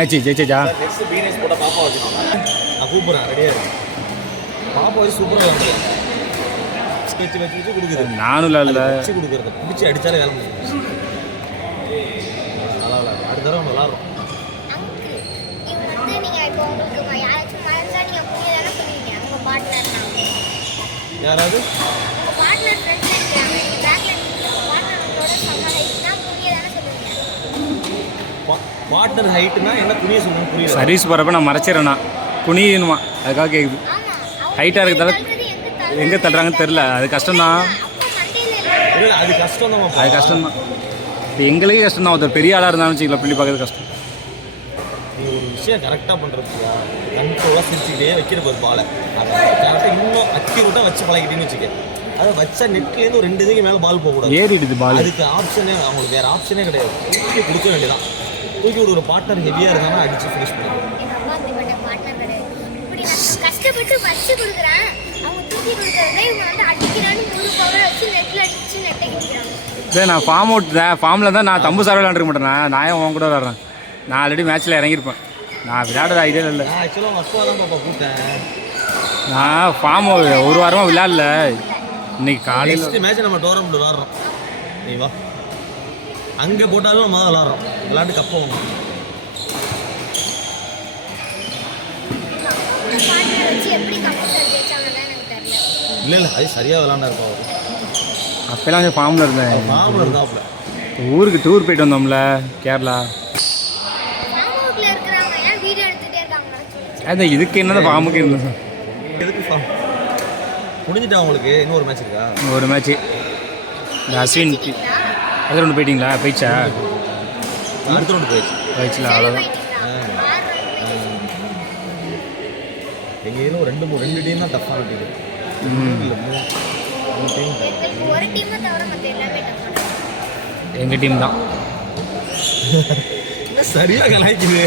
Match ஜெயிச்சா next பீனஸ் போட பாப்பா வச்சுக்கோங்க. நான் கூப்பிட்றேன் ரெடியாக இருக்கு. பாப்பா வச்சு சூப்பராக வந்து வச்சு கொடுக்குது. நானும் இல்லை வச்சு கொடுக்குறது பிடிச்சி அடித்தாலே வேலை முடியும். நல்லா விளாடும். அடுத்த தடவை நம்ம விளாட்றோம். யாராவது பார்ட்னர் ஹைட்னா என்ன புரிய சொல்லுங்க புரியல. சர்வீஸ் போகிறப்ப நான் மறைச்சிடறேண்ணா குனியணுமா அதுக்காக கேட்குது. ஹைட்டாக இருக்கிறதால எங்கே தள்ளுறாங்கன்னு தெரில. அது கஷ்டம்தான். அது கஷ்டம் தான். அது கஷ்டம்தான். இப்போ எங்களுக்கே கஷ்டம் தான். ஒருத்தர் பெரிய ஆளாக இருந்தாலும் வச்சுக்கலாம் பிள்ளை பார்க்கறது கஷ்டம். நீங்கள் ஒரு விஷயம் கரெக்டாக பண்ணுறதுக்கு கண்ட்ரோலாக சிரிச்சுக்கிட்டே வைக்கிற போது பாலை அதை கரெக்டாக இன்னும் அக்யூரேட்டாக வச்சு பழகிட்டேன்னு வச்சுக்க. அதை வச்சா நெட்லேருந்து ஒரு 2 இதுக்கு மேலே பால் போகக்கூடாது. ஏறிடுது பால். அதுக்கு ஆப்ஷனே அவங்களுக்கு வேறு ஆப்ஷனே கிடையாது. தூக்கி கொடுக்க வேண்டியதான். தூக்கி ஒரு பார்ட்னர் ஹெவியாக இருந்தாலும் அடித்து ஃபினிஷ் பண்ணுவாங்க. கஷ்டப்பட்டு வச்சு கொடுக்குறேன். அவங்க தூக்கி கொடுக்குறதே இவங்க வந்து அடிக்கிறான்னு 100 பவர் வச்சு நெட்டில் அடிச்சு நெட்டை கிடிக்கிறாங்க. இல்லை நான் ஃபார்மில் தான் நான் தம்பு சார் விளாண்டுருக்க மாட்டேன். நான் உன் கூட விளாட்றேன். நான் ஆல்ரெடி மேட்ச்சில் இறங்கியிருப்பேன். நான் விளையாடுற ஐடியா இல்லை. நான் ஆக்சுவலாக அவங்க அப்பா தான் பாப்பா கூப்பிட்டேன். நான் ஃபார்ம் ஒரு வாரமாக விளையாடல. இன்னைக்கு காலையில் மேட்ச் நம்ம டோர்னமெண்ட் விளாட்றோம். நீ வா. அங்கே போட்டாலும் நம்ம தான் விளாட்றோம். விளாண்டு கப்பை வாங்கணும். இல்லை இல்லை அது சரியாக விளாண்டா இருப்போம். அவர் அப்போல்லாம் கொஞ்சம் ஃபார்மில் இருந்தேன். ஃபார்மில் இருந்தாப்புல. ஊருக்கு டூர் போயிட்டு வந்தோம்ல கேரளா. அதான் இதுக்கு என்னதான் ஃபார்முக்கு இருந்தது. எதுக்கு ஃபார்ம் முடிஞ்சிட்டா உங்களுக்கு? இன்னொரு மேட்ச் இருக்கா? ஒரு மேட்ச்சு இந்த அஸ்வின் அடுத்த ரவுண்டு போயிட்டீங்களா? போயிடுச்சா? அடுத்த ரவுண்டு போயிடுச்சுல அவ்வளோதான். எங்கள் இதில் ஒரு 2 டீம் தான் டஃப்பான டீம். எங்கள் டீம் தான் சரியாக கலாய்க்குது.